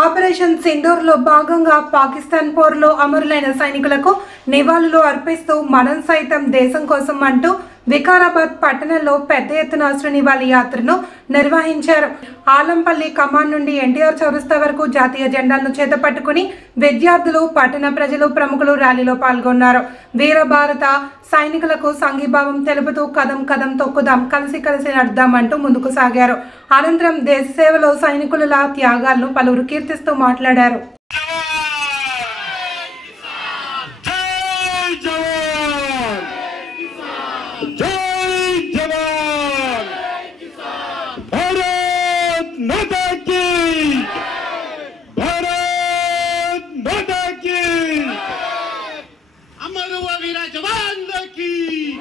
Operation Sindoor లో భాగంగా పాకిస్తాన్ పోరులో అమరులైన సైనికులకు నివాళులు అర్పిస్తూ మనం సైతం దేశం కోసం అంటూ వికారాబాద్ పట్టణంలో పెద్ద ఎత్తున అశ్రునివాళి యాత్రను నిర్వహించారు. ఆలంపల్లి కమాన్ నుండి ఎన్టీఆర్ చౌరస్తా వరకు జాతీయ జెండాలను చేతపట్టుకుని విద్యార్థులు, పట్టణ ప్రజలు, ప్రముఖులు ర్యాలీలో పాల్గొన్నారు. వీర భారత సైనికులకు సంఘీభావం తెలుపుతూ కదం కదం తొక్కుదాం, కలిసి కలిసి నడుద్దాం అంటూ ముందుకు సాగారు. అనంతరం దేశ సేవలో సైనికుల త్యాగాలను పలువురు కీర్తిస్తూ మాట్లాడారు.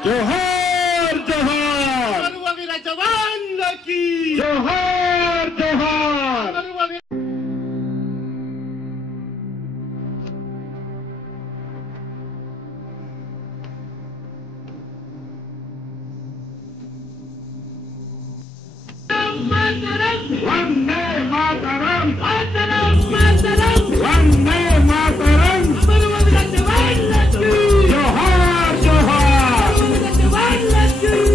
जोहार जोहार वीर जवान की जोहार जोहार वंदे मातरम मातरम मातरम वंदे मातरम वीर जवान की जोहार जोहार जोहार जोहार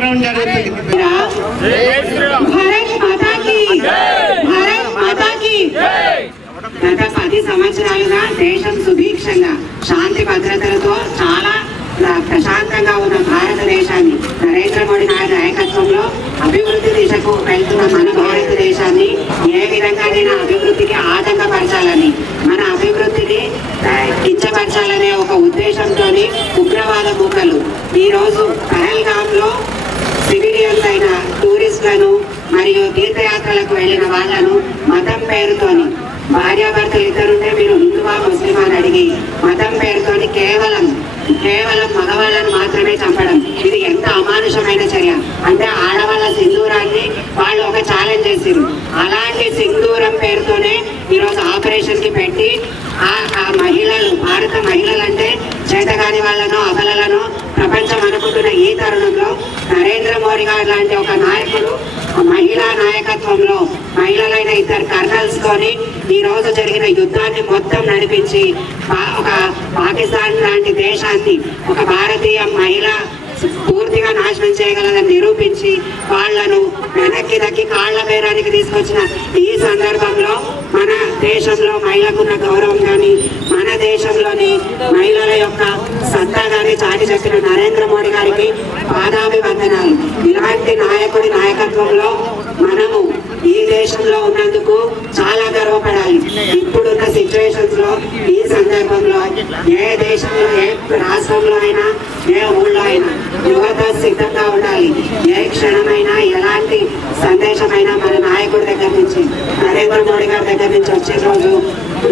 ఇవ్వడం జరుగుతుంది. గత 10 సంవత్సరాలుగా దేశం సుభిక్షంగా శాంతి భద్రతలతో చాలా ప్రశాంతంగా ఉన్న భారతదేశాన్ని నరేంద్ర మోడీ గారి నాయకత్వంలో అభివృద్ధి దిశకు వెళ్తున్న మన భారతదేశాన్ని ఏ విధంగానైనా అభివృద్ధికి ఆటంకపరచాలని, మన అభివృద్ధిని కించపరచాలనే ఒక ఉద్దేశంతో ఉగ్రవాద మూకలు ఈరోజు పహల్గామ్లో సివిలియన్స్ అయిన టూరిస్టులను మరియు తీర్థయాత్రలకు వెళ్ళిన వాళ్లను మతం పేరుతోని, భార్యాభర్తలు ఇద్దరుంటే మీరు హిందువా ముస్లిమా అని అడిగి మతం పేరుతోని కేవలం మగవాళ్ళను మాత్రమే చంపడం, ఇది ఎంత అమానుషమైన చర్య అంటే ఆడవాళ్ళ సింధూరాన్ని వాళ్ళు ఒక ఛాలెంజ్ చేసిరు. అలాంటి సింధూరం పేరుతోనే ఈరోజు ఆపరేషన్ కి పెట్టి ఆ మహిళలు, భారత మహిళలు అంటే చేతగాని వాళ్ళను అబలలను ప్రపంచం అనుకుంటున్న ఈ తరుణంలో నరేంద్ర మోడీ గారు లాంటి ఒక నాయకుడు మహిళా నాయకత్వంలో మహిళలైన 2 కర్నల్స్ తోని ఈ రోజు జరిగిన యుద్ధాన్ని మొత్తం నడిపించి ఒక పాకిస్తాన్ లాంటి దేశాన్ని ఒక భారతీయ మహిళ పూర్తిగా నాశనం చేయగలదని నిరూపించి వాళ్లను వెనక్కి దక్కి కాళ్ల బేరానికి తీసుకొచ్చిన ఈ సందర్భంలో మన దేశంలో మహిళకున్న గౌరవం కానీ, మన దేశంలోని మహిళల యొక్క సత్తా కానీ చాటి చెప్పిన నరేంద్ర మోడీ గారికి పాదాభివందనాలు. ఇలాంటి నాయకుడి నాయకత్వంలో మనము ఈ దేశంలో ఉన్నందుకు చాలా గర్వపడాలి. ఇప్పుడున్న సిచ్యువేషన్స్ లో ఈ సందర్భంలో ఏ దేశంలో, ఏ రాష్ట్రంలో అయినా, ఏ ఊళ్ళో అయినా యువత సిద్ధంగా ఉండాలి. ఏ క్షణమైనా ఎలాంటి సందేశమైనా మన నాయకుడి దగ్గర నుంచి, నరేంద్ర మోడీ గారి దగ్గర నుంచి వచ్చే రోజు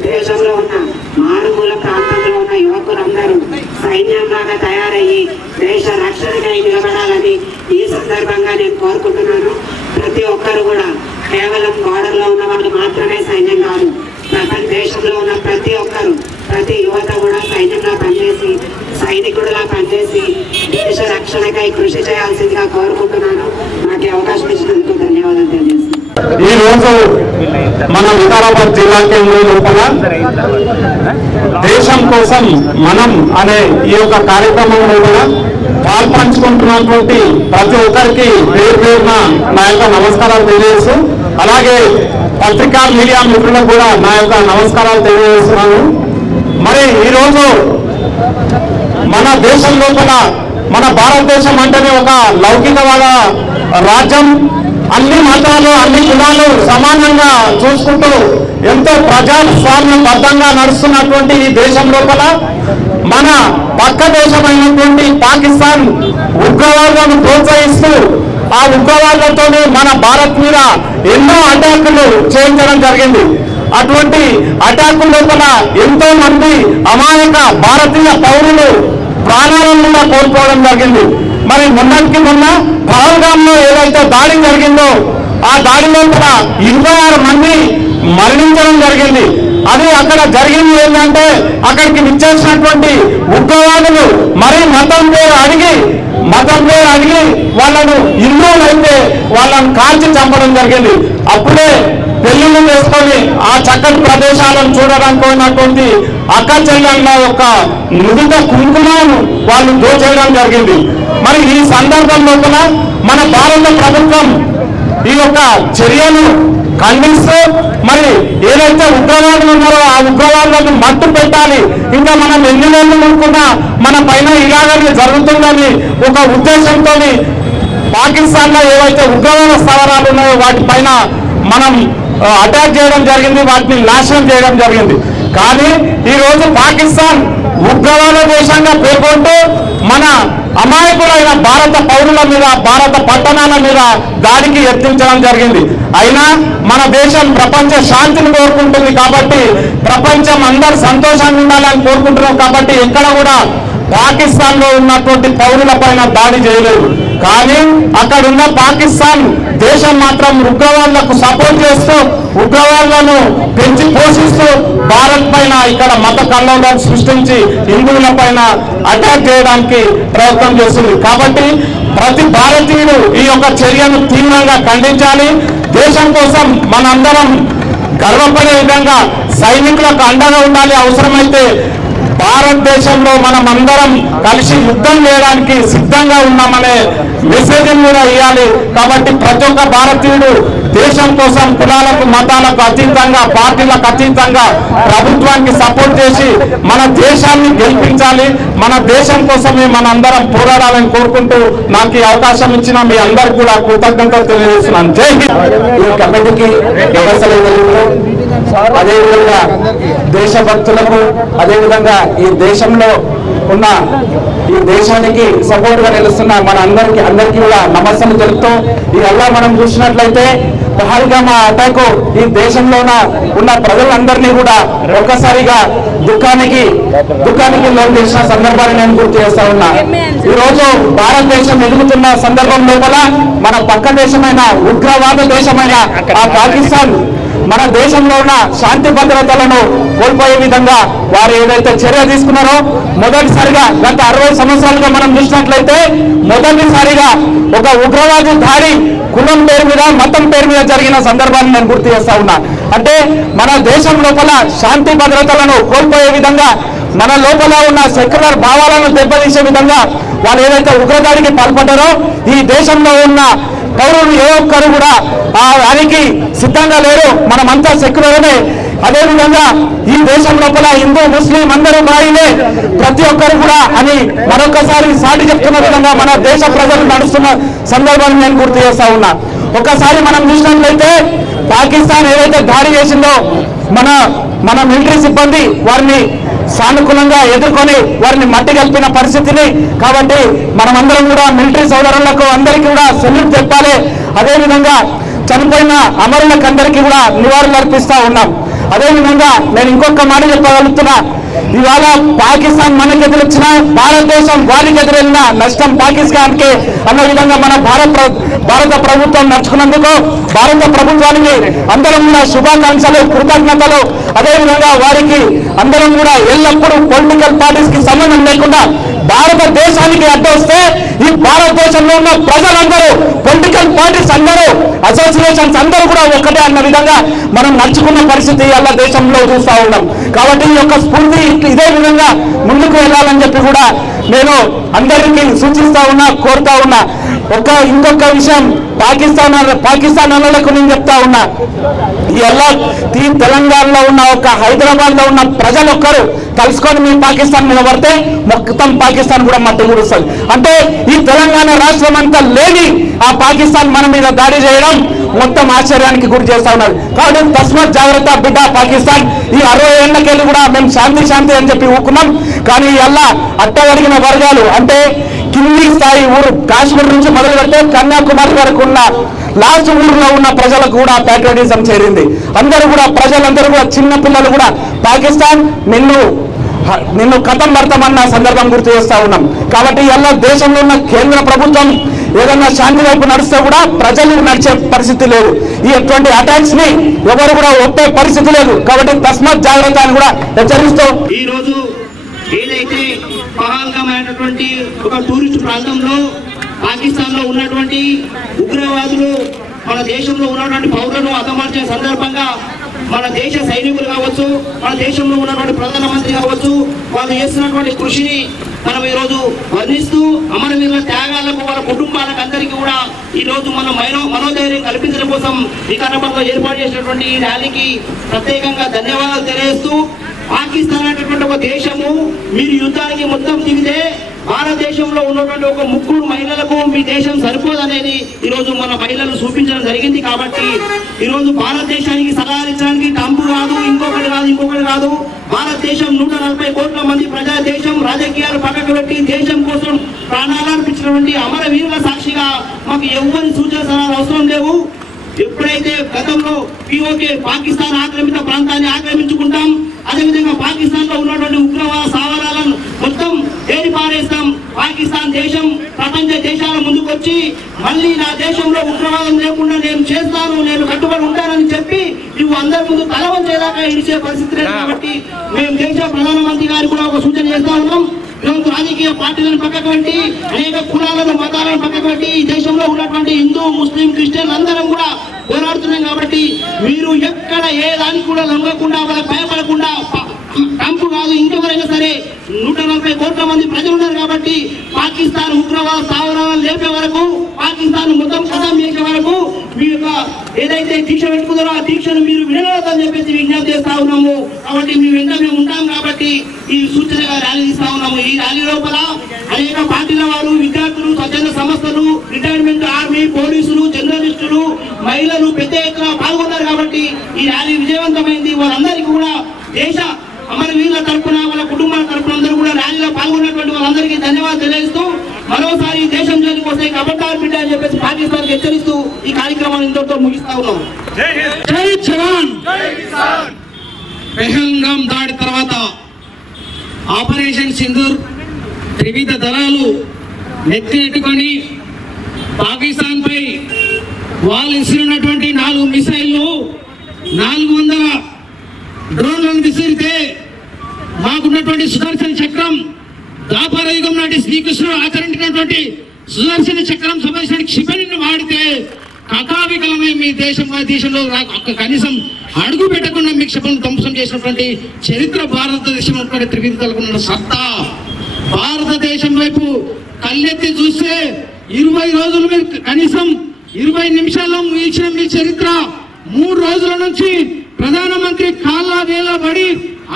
దేశంలో ఉన్న మారుమూల ప్రాంతంలో ఉన్న యువకులందరూ సైన్యంలాగా తయారయ్యి దేశ రక్షణకై నిలబడాలని ఈ సందర్భంగా నేను కోరుకుంటున్నాను. ప్రతి ఒక్కరు కూడా కేవలం బోర్డర్లో ఉన్న వాళ్ళు మాత్రమే సైన్యం కాదు, దేశంలో ఉన్న ప్రతి ఒక్కరు, ప్రతి యువత కూడా సైన్యంలో పనిచేసి, సైనికుడిలా పనిచేసి దేశ రక్షణకై కృషి చేయాల్సిందిగా కోరుకుంటున్నాను. నాకు అవకాశం ఇచ్చినందుకు ధన్యవాదాలు తెలియజేస్తున్నాను. ఈ రోజు మన వికారాబాద్ జిల్లా కేంద్రం లోపల దేశం కోసం మనం అనే ఈ యొక్క కార్యక్రమంలో కూడా పాల్పంచుకుంటున్నటువంటి ప్రతి ఒక్కరికి పేరు పేరున నా యొక్క నమస్కారాలు తెలియజేస్తూ, అలాగే పత్రికా మీడియా మిత్రులకు కూడా నా యొక్క నమస్కారాలు తెలియజేస్తున్నాను. మరి ఈరోజు మన దేశం లోపల, మన భారతదేశం అంటేనే ఒక లౌకికవాద రాజ్యం, అన్ని మతాలు, అన్ని కులాలు సమానంగా చూసుకుంటూ ఎంతో ప్రజాస్వామ్యబద్ధంగా నడుస్తున్నటువంటి ఈ దేశం లోపల మన పక్క దేశమైనటువంటి పాకిస్తాన్ ఉగ్రవాదులను ప్రోత్సహిస్తూ ఆ ఉగ్రవాదులతోనే మన భారత్ మీద ఎన్నో అటాకులు చేయించడం జరిగింది. అటువంటి అటాకుల లోపల ఎంతో మంది అమాయక భారతీయ పౌరులు ప్రాణాలను కూడా కోల్పోవడం జరిగింది. మరి మొన్నటికి మొన్న పహల్గామ్లో ఏదైతే దాడి జరిగిందో ఆ దాడి లోపల 26 మంది మరణించడం జరిగింది. అది అక్కడ జరిగింది ఏంటంటే అక్కడికి విచ్చేసినటువంటి ఉగ్రవాదులు మరి మతం పేరు అడిగి వాళ్ళను హిందువులు అయితే వాళ్ళను కాల్చి చంపడం జరిగింది. అప్పుడే పెళ్లిళ్ళు చేసుకొని ఆ చక్కటి ప్రదేశాలను చూడడానికి పోయినటువంటి అక్క చెల్లెళ్ళ యొక్క నుదుట కుంకుమను వాళ్ళు దోచేయడం జరిగింది. మరి ఈ సందర్భం లోపల మన భారత ప్రభుత్వం ఈ యొక్క చర్యను ఖండిస్తూ మరి ఏదైతే ఉగ్రవాదులు ఉన్నారో ఆ ఉగ్రవాదులను మట్టు పెట్టాలి, ఇంకా మనం ఎన్ని రోజులు అనుకున్నా మన పైన ఇలాగనే జరుగుతుందని ఒక ఉద్దేశంతో పాకిస్తాన్ లో ఏవైతే ఉగ్రవాద స్థావరాలు ఉన్నాయో వాటిపైన మనం అటాక్ చేయడం జరిగింది, వాటిని నాశనం చేయడం జరిగింది. కానీ ఈరోజు పాకిస్తాన్ ఉగ్రవాద దేశంగా పేర్కొంటూ మన అమాయకులైన భారత పౌరుల మీద, భారత పట్టణాల మీద దాడికి యత్నించడం జరిగింది. అయినా మన దేశం ప్రపంచ శాంతిని కోరుకుంటుంది కాబట్టి, ప్రపంచం అందరూ సంతోషంగా ఉండాలని కోరుకుంటున్నాం కాబట్టి ఎక్కడ కూడా పాకిస్తాన్ లో ఉన్నటువంటి పౌరుల పైన దాడి చేయలేదు. కానీ అక్కడ ఉన్న పాకిస్తాన్ దేశం మాత్రం ఉగ్రవాదులకు సపోర్ట్ చేస్తూ, ఉగ్రవాదులను పెంచి పోషిస్తూ భారత్ పైన ఇక్కడ మత కల్లోలాన్ని సృష్టించి హిందువుల పైన అటాక్ చేయడానికి ప్రయత్నం చేస్తుంది. కాబట్టి ప్రతి భారతీయుడు ఈ యొక్క చర్యను తీవ్రంగా ఖండించాలి. దేశం కోసం మనందరం గర్వపడే విధంగా సైనికులకు అండగా ఉండాలి. అవసరమైతే భారతదేశంలో మనం అందరం కలిసి యుద్ధం చేయడానికి సిద్ధంగా ఉన్నామనే మెసేజ్ కూడా ఇవ్వాలి. కాబట్టి ప్రతి ఒక్క భారతీయుడు దేశం కోసం కులాలకు మతాలకు అతీతంగా పార్టీలకు అతీతంగా ప్రభుత్వానికి సపోర్ట్ చేసి మన దేశాన్ని గెలిపించాలి. మన దేశం కోసమే మన అందరం పోరాడాలని కోరుకుంటూ నాకు ఈ అవకాశం ఇచ్చిన మీ అందరికి కూడా కృతజ్ఞతలు తెలియజేస్తున్నాను. జై హింద్. ఈ కమిటీకి అదేవిధంగా దేశభక్తులకు అదేవిధంగా ఈ దేశంలో ఉన్న ఈ దేశానికి సపోర్ట్ గా నిలుస్తున్న మన అందరికీ కూడా నమస్కారం తెలుపుతూ ఇవల్ల మనం చూసినట్లయితే పహల్గామా అటాక్ ఈ దేశంలో ఉన్న ప్రజలందరినీ కూడా ఒక్కసారిగా దుఃఖానికి లోన్ చేసిన సందర్భాన్ని నేను గుర్తు చేస్తా ఉన్నా. ఈ రోజు భారతదేశం ఎదుగుతున్న సందర్భం లోపల మన పక్క దేశమైన ఉగ్రవాద దేశమైన ఆ పాకిస్తాన్ మన దేశంలో ఉన్న శాంతి భద్రతలను కోల్పోయే విధంగా వారు ఏదైతే చర్య తీసుకున్నారో మొదటిసారిగా గత 60 సంవత్సరాలుగా మనం చూసినట్లయితే మొదటిసారిగా ఒక ఉగ్రవాది దాడి కులం పేరు మీద మతం పేరు మీద జరిగిన సందర్భాన్ని నేను గుర్తు చేస్తా ఉన్నా. అంటే మన దేశం లోపల శాంతి భద్రతలను కోల్పోయే విధంగా మన లోపల ఉన్న సెక్యులర్ భావాలను దెబ్బతీసే విధంగా వాళ్ళు ఏదైతే ఉగ్రదాడికి పాల్పడ్డారో ఈ దేశంలో ఉన్న పౌరులు ఏ ఒక్కరు కూడా దానికి సిద్ధంగా లేరు. మనమంతా సెక్యులర్నే. అదేవిధంగా ఈ దేశం లోపల హిందూ ముస్లిం అందరూ మారినే ప్రతి ఒక్కరు కూడా అని మరొకసారి సాటి చెప్తున్న విధంగా మన దేశ ప్రజలు నడుస్తున్న సందర్భాన్ని నేను గుర్తు చేస్తా ఉన్నా. ఒకసారి మనం చూసినట్లయితే పాకిస్తాన్ ఏదైతే దాడి చేసిందో మన మిలిటరీ సిబ్బంది వారిని సానుకూలంగా ఎదుర్కొని వారిని మట్టి కలిపిన పరిస్థితిని. కాబట్టి మనమందరం కూడా మిలిటరీ సోదరులకు అందరికీ కూడా సెల్యూట్ చెప్పాలి. అదేవిధంగా చనిపోయిన అమరులకు అందరికీ కూడా నివాళులు అర్పిస్తా ఉన్నాం. అదేవిధంగా నేను ఇంకొక మాట చెప్పగలుగుతున్నా, ఇవాళ పాకిస్తాన్ మనకి ఎదురొచ్చిన భారతదేశం వారికి ఎదురెళ్ళిన నష్టం పాకిస్తాన్కి అన్న విధంగా మన భారత ప్రభుత్వం నడుచుకున్నందుకు భారత ప్రభుత్వానికి అందరం కూడా శుభాకాంక్షలు కృతజ్ఞతలు. అదేవిధంగా వారికి అందరం కూడా ఎల్లప్పుడూ పొలిటికల్ పార్టీస్ కి సంబంధం లేకుండా భారతదేశానికి అడ్డొస్తే ఈ భారతదేశంలో ఉన్న ప్రజలందరూ పొలిటికల్ పార్టీస్ అందరూ అసోసియేషన్స్ అందరూ కూడా ఒకటే అన్న విధంగా మనం నడుచుకున్న పరిస్థితి అలా దేశంలో చూస్తూ ఉన్నాం. కాబట్టి ఈ యొక్క స్ఫూర్తి ఇదే విధంగా ముందుకు వెళ్ళాలని చెప్పి కూడా నేను అందరికీ సూచిస్తా ఉన్నా, కోరుతా ఉన్నా. ఇంకొక విషయం పాకిస్తాన్ అన్నలకు నేను చెప్తా ఉన్నా, ఈ తెలంగాణలో ఉన్న హైదరాబాద్ లో ఉన్న ప్రజలు ఒక్కరు కలుసుకొని మీ పాకిస్తాన్ మీద పడితే మొత్తం పాకిస్తాన్ కూడా మట్టి కూడుస్తుంది. అంటే ఈ తెలంగాణ రాష్ట్రం అంతా లేని ఆ పాకిస్తాన్ మన మీద దాడి చేయడం మొత్తం ఆశ్చర్యానికి గురి చేస్తా ఉన్నారు. కాబట్టి తస్మాత్ జాగ్రత్త బిడ్డ పాకిస్తాన్. ఈ 60 ఏళ్లకెళ్ళి కూడా మేము శాంతి అని చెప్పి ఊకున్నాం. కానీ ఇలా అట్టగడిగిన వర్గాలు అంటే కింది స్థాయి ఊరు కాశ్మీర్ నుంచి మొదలు పెడితే కన్యాకుమారి వరకు ఉన్న లాస్ట్ ఊర్లో ఉన్న ప్రజలకు కూడా ప్యాట్రియాటిజం చేరింది. ప్రజలందరూ కూడా చిన్న పిల్లలు కూడా పాకిస్తాన్ నిన్ను కథం పడతామన్న సందర్భం గుర్తు చేస్తా ఉన్నాం. కాబట్టి ఇలా దేశంలో ఉన్న కేంద్ర ప్రభుత్వం ఏదన్నా శాంతి వైపు నడిస్తే కూడా ప్రజలు నడిచే పరిస్థితి లేదు. ఇటువంటి అటాక్స్ ని ఎవరు కూడా ఒప్పే పరిస్థితి లేదు. కాబట్టి తస్మాత్ జాగ్రత్త అని కూడా హెచ్చరిస్తూ ఈ రోజు ఏదైతే పహల్గామ్ అనేటువంటి ఒక టూరిస్ట్ ప్రాంతంలో పాకిస్తాన్ లో ఉన్నటువంటి ఉగ్రవాదులు మన దేశంలో ఉన్నటువంటి పౌరులను హతమార్చిన సందర్భంగా మన దేశ సైనికులు కావచ్చు, మన దేశంలో ఉన్నటువంటి ప్రధానమంత్రి కావచ్చు, వాళ్ళు చేస్తున్నటువంటి కృషిని మనం ఈరోజు వర్ణిస్తూ అమరవీరుల త్యాగాలకు వాళ్ళ కుటుంబాలకు అందరికీ కూడా ఈరోజు మనం మనోధైర్యం కల్పించడం కోసం వికారాబాద్లో ఏర్పాటు చేసినటువంటి ఈ ర్యాలీకి ప్రత్యేకంగా ధన్యవాదాలు తెలియజేస్తూ, పాకిస్తాన్ అనేటువంటి ఒక దేశము మీరు యుద్ధానికి మొత్తం దిగితే భారతదేశంలో ఉన్నటువంటి ఒక 3 మహిళలకు మీ దేశం సరిపోదనేది ఈరోజు మన మహిళలు చూపించడం జరిగింది. కాబట్టి ఈరోజు భారతదేశానికి సహకరించడానికి ట్రంప్ కాదు, ఇంకొకటి కాదు, భారతదేశం 140 కోట్ల మంది ప్రజా దేశం, రాజకీయాలు పక్కకు పెట్టి దేశం కోసం ప్రాణాలు అర్పించినటువంటి అమరవీరుల సాక్షిగా మాకు ఎవరి సూచన అవసరం లేవు. ఎప్పుడైతే గతంలో పిఓకే పాకిస్తాన్ ఆక్రమిత ప్రాంతాన్ని ఆక్రమించుకుంటాం, అదేవిధంగా పాకిస్తాన్ లో ఉన్నటువంటి ఉగ్రవాద స్థావరాలను మొత్తం ఏరిపారేస్తాం. పాకిస్తాన్ దేశం ప్రపంచ దేశాల ముందుకు వచ్చి మళ్ళీ నా దేశంలో ఉగ్రవాదం లేకుండా నేను చేస్తాను, నేను కట్టుబడి ఉంటానని చెప్పి నువ్వు అందరి ముందు తలవంచేదాకా ఇడిచే పరిస్థితి లేదు. కాబట్టి మేము దేశ ప్రధానమంత్రి గారికి కూడా ఒక సూచన చేస్తా ఉన్నాం. రాజకీయ పార్టీలను పక్కకు పెట్టి అనేక కులాలను మతాలను పక్కకు పెట్టి ఈ దేశంలో ఉన్నటువంటి హిందూ ముస్లిం క్రిస్టియన్లు అందరం కూడా పోరాడుతున్నాం. కాబట్టి మీరు ఎక్కడ ఏ దానికి కూడా లొంగకుండా వాళ్ళకి భయపడకుండా ట్రంప్ కాదు ఇంకెవరైనా సరే చెప్పేసి విజ్ఞప్తి చేస్తా ఉన్నాము. కాబట్టి మేము ఉంటాం కాబట్టి ఈ సూచనగా ర్యాలీ తీస్తా ఉన్నాము. ఈ ర్యాలీ లోపల అనేక పార్టీల వారు, విద్యార్థులు, స్వచ్ఛంద సంస్థలు, రిటైర్మెంట్ ఆర్మీ, పోలీసులు, జర్నలిస్టులు, మహిళలు పెద్ద ఎత్తున పాల్గొన్నారు. కాబట్టి ఈ ర్యాలీ విజయవంతమైంది. వారందరికీ కూడా దేశ అమరవీరుల తరఫున, వాళ్ళ కుటుంబాల తరఫున అందరూ కూడా ర్యాలీలో పాల్గొన్నటువంటి వాళ్ళందరికీ ధన్యవాదాలు తెలియజేస్తూ మరోసారి దేశం జోలికి వస్తే కబడ్డారు బిడ్డ అని చెప్పేసి పాకిస్తాన్ హెచ్చరిస్తూ ఈ కార్యక్రమాన్ని ఇంతటితో ముగిస్తా ఉన్నాం. జై జవాన్ జై కిసాన్. పెహల్గాం దాడి తర్వాత ఆపరేషన్ సింధూర్ త్రివిధ దళాలు నెత్తినెట్టుకొని పాకిస్తాన్ పై వాళ్ళు ఇస్తున్నటువంటి 4 మిసైళ్లు 400 డ్రోన్లను విసిరితే మాకున్నటువంటి సుదర్శన చక్రం, ద్వాపర యుగం నాటి శ్రీకృష్ణుడు ఆచరించినటువంటి సుదర్శన చక్రం సంబంధించిన క్షిపణిని వాడితే కకావికలమే మీ దేశంలో కనీసం అడుగు పెట్టకుండా మీ క్షిపణిని ధ్వంసం చేసినటువంటి చరిత్ర భారతదేశంలో త్రివిధ దళాలకు సత్తా. భారతదేశం వైపు కళ్ళెత్తి చూస్తే 20 రోజులు మీరు కనీసం 20 నిమిషాల్లో ఇచ్చిన మీ చరిత్ర 3 రోజుల నుంచి ప్రధానమంత్రి కాళ్ళ వేళ పడి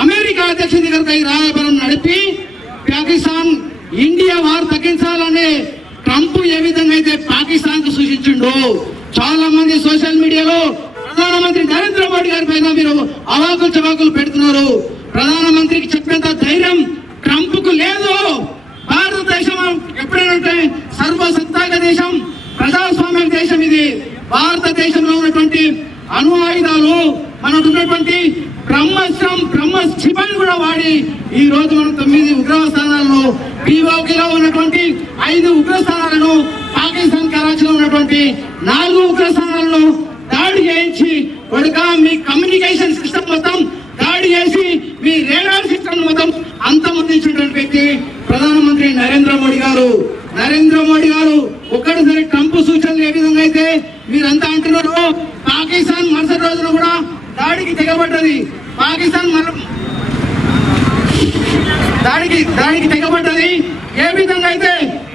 అమెరికా అధ్యక్షుడి దగ్గరికి రాయబారం నడిపి పాకిస్తాన్ ఇండియా వారు తగ్గించాలనే ట్రంప్ ఏ విధంగా అయితే పాకిస్తాన్ కు సూచించిండు. చాలా మంది సోషల్ మీడియాలో ప్రధానమంత్రి నరేంద్ర మోడీ గారి పైన మీరు అవాకులు చవాకులు పెడుతున్నారు. ప్రధానమంత్రికి చెప్పేంత ధైర్యం ట్రంప్ కు లేదు. భారతదేశం ఎప్పుడైనా సర్వసత్తాక దేశం, ప్రజాస్వామ్య దేశం ఇది. భారతదేశంలో ఉన్నటువంటి అణు ఆయుధాలు, మనకు ఉన్నటువంటి బ్రహ్మ క్షిపణి కూడా వాడి ఈ రోజు మనం 9 ఉగ్రవాద స్థానాలను, పీఓకేలో ఉన్నటువంటి 5 ఉగ్ర స్థానాలను, పాకిస్తాన్ కరాచీలో ఉన్నటువంటి 4 ఉగ్ర స్థానాలను దాడి చేయించి మీ కమ్యూనికేషన్ సిస్టమ్ మొత్తం దాడి చేసి మీ రేడార్ సిస్టమ్ మొత్తం అంతమొందించినటువంటి వ్యక్తి ప్రధానమంత్రి నరేంద్ర మోడీ గారు. నరేంద్ర మోడీ గారు ఒక్కటిసారి ట్రంప్ సూచనలు ఏ విధంగా అయితే మీరంతా అంటున్నారు, పాకిస్తాన్ మరుసటి రోజున కూడా దాడికి తెగబడ్డది. పాకిస్తాన్ దాడికి తెగబడ్డది. ఏ విధంగా అయితే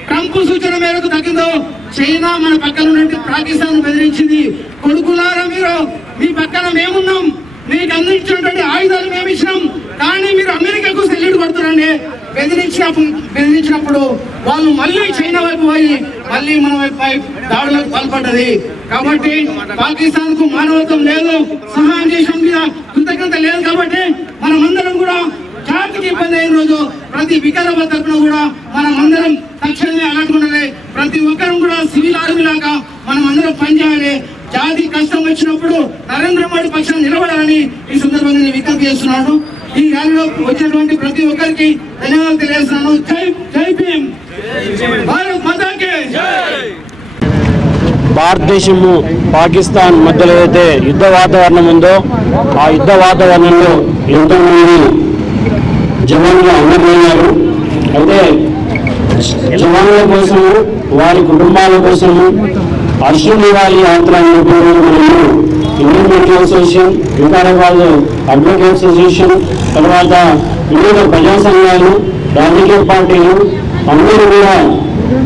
ట్రంప్ సూచన మేరకు తగ్గిందో చైనా మన పక్కన ఉన్నట్టు పాకిస్తాన్ బెదిరించింది. కొడుకులారా, మీరు మీ పక్కన మేమున్నాం, మీకు అందించినటువంటి ఆయుధాలు మేము ఇచ్చినాం, కానీ మీరు అమెరికాకు సెల్యూట్ కొడుతున్నారని బెదిరించినప్పుడు వాళ్ళు మళ్ళీ చైనా వైపు పోయి మళ్ళీ మన వైపు దాడులకు పాల్పడ్డది. కాబట్టి పాకిస్తాన్ కు మానవత్వం లేదు, సహాయం చేసిన మీద కృతజ్ఞత లేదు. కాబట్టి మనమందరం కూడా జాతికి ఇబ్బంది అయిన రోజు ప్రతి వికారాబాద్ తరఫున కూడా మనమందరం తక్షణమే అలర్ట్ ఉండాలి. ప్రతి ఒక్కరం కూడా సివిల్ ఆర్మీ లాగా మనం అందరం పనిచేయాలి. జాతి కష్టం వచ్చినప్పుడు నరేంద్ర మోడీ పక్షాన్ని నిలబడాలని ఈ సందర్భంగా నేను విజ్ఞప్తి చేస్తున్నాను. ఈ ర్యాలీలో వచ్చినటువంటి ప్రతి ఒక్కరికి ధన్యవాదాలు తెలియజేస్తున్నాను. జై భీమ్, భారత్ మాతాకి జై. భారతదేశము పాకిస్తాన్ మధ్యలో అయితే యుద్ధ వాతావరణం ఉందో ఆ యుద్ధ వాతావరణంలో ఎంతోమంది జవాన్లు అమరయ్యారు. అయితే జవాన్ల కోసము, వారి కుటుంబాల కోసము అశ్రు నివాళి యాత్ర Indian medical association, Vikarabad advocate association, తర్వాత వివిధ ప్రజా సంఘాలు, రాజకీయ పార్టీలు అందరూ కూడా,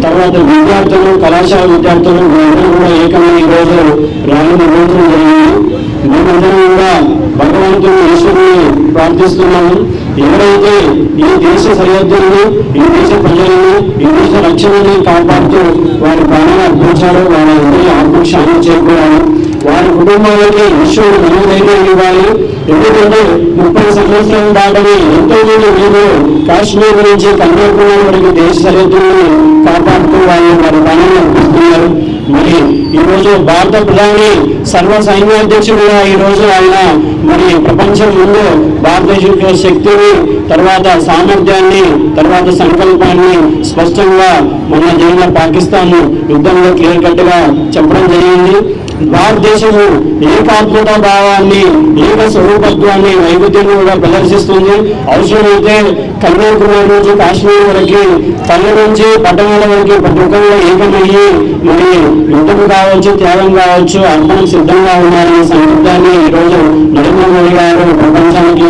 తర్వాత విద్యార్థులు, కళాశాల విద్యార్థులు అందరూ కూడా ఏకంగా ఈరోజు ర్యాలీ నిర్వహించడం జరిగింది. మేమందరం కూడా భగవంతుని ఈశ్వరుని ప్రార్థిస్తున్నాము. ఎవరైతే ఈ దేశ సరిహద్దుల్ని, ఈ దేశ ప్రజలను, ఈ దేశ రక్షణని కాపాడుతూ వారి ప్రాణాలు అర్పించారో వారి ఆత్మశాంతి చేకూరాలి. వారి కుటుంబాలకి ఈశ్వరుడు మనోధైర్యం ఇవ్వాలి. ఎందుకంటే 30 సంవత్సరాలు దాటని ఎంతో మంది వీరు కాశ్మీర్ నుంచి కన్యాకుమారి వరకు దేశ సరిహద్దుల్ని కాపాడుతూ వారి ప్రాణాలు అర్పిస్తున్నారు. మరి ఈరోజు భారత ప్రధాని సర్వ సైన్యాధ్యక్షుడుగా ఈరోజు ఆయన మరి ప్రపంచం ముందు భారతదేశ శక్తిని, తర్వాత సామర్థ్యాన్ని, తర్వాత సంకల్పాన్ని స్పష్టంగా మన జరిగిన పాకిస్తాన్ యుద్ధంలో క్లియర్ కట్ గా చెప్పడం జరిగింది. భారతదేశము ఏకాత్మతా భావాన్ని, ఏక స్వరూపత్వాన్ని, వైవిధ్యాన్ని కూడా ప్రదర్శిస్తుంది. అవసరమైతే కన్యాకుమారి నుంచి కాశ్మీర్ వరకు, పల్లె నుంచి పట్టణాల వరకు ప్రతి ఒక్కరు ఏకమయ్యి మరి యుద్ధం కావచ్చు, త్యాగం కావచ్చు, అర్పణకు సిద్ధంగా ఉన్నారనే సంకేతాన్ని ఈరోజు నరేంద్ర మోడీ గారు ప్రపంచానికి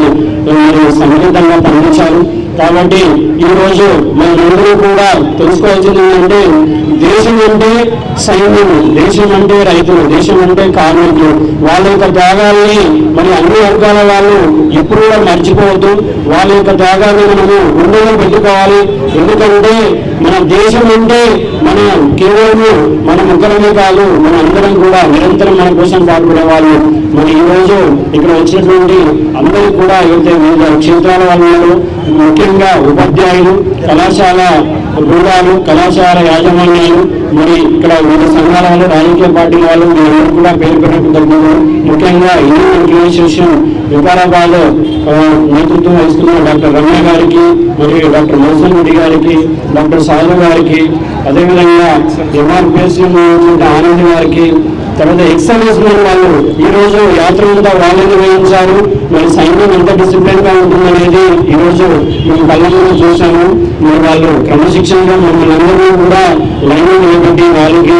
సంకేతంగా పంపించారు. కాబట్టి ఈరోజు మనందరూ కూడా తెలుసుకోవాల్సింది ఏంటంటే దేశం అంటే సైన్యం, దేశం అంటే రైతులు, దేశం అంటే కార్మికులు, వాళ్ళ యొక్క త్యాగాల్ని మరి అన్ని వర్గాల వాళ్ళు ఎప్పుడు కూడా మర్చిపోవద్దు. వాళ్ళ యొక్క త్యాగాన్ని మనము గుండెలో పెట్టుకోవాలి. ఎందుకంటే మన దేశం అంటే మన కేవలం మన ముగ్గురమే కాదు, మన అందరం కూడా నిరంతరం మన కోసం పాల్గొనే వాళ్ళు. మరి ఈరోజు ఇక్కడ వచ్చినటువంటి అందరూ కూడా ఏదైతే వివిధ క్షేత్రాల వాళ్ళు, ముఖ్యంగా ఉపాధ్యాయులు, కళాశాల బృందాలు, కళాశాల యాజమాన్యాలు, మరి ఇక్కడ వివిధ సంఘాల వాళ్ళు, రాజకీయ పార్టీల వాళ్ళు మీరందరూ కూడా పేరు పెట్టడం. ముఖ్యంగా ఇండియన్ అసోసియేషన్ వికారాబాద్ నేతృత్వం వహిస్తున్న డాక్టర్ రమ్య గారికి, మరియు డాక్టర్ మోహన్ రెడ్డి గారికి, డాక్టర్ సాధు గారికి, అదేవిధంగా ఎంఆర్పిఎస్ ఆనంద్ గారికి, తర్వాత ఎక్సర్వీస్ వాళ్ళు ఈరోజు యాత్ర అంతా వాళ్ళని వేయించారు. మరి సైన్యం ఎంత డిసిప్లిన్ గా ఉంటుందనేది ఈరోజు మేము కళ్ళ ముందు చూసాము. మరి వాళ్ళు క్రమశిక్షణగా మమ్మల్ని అందరూ కూడా లైన్ నిలబెట్టి వాళ్ళకి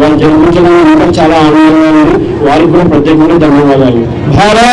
వాళ్ళు జన్మించడం ఇంకా చాలా ఆనందంగా ఉంది. వారికి కూడా ప్రత్యేకంగా ధన్యవాదాలు.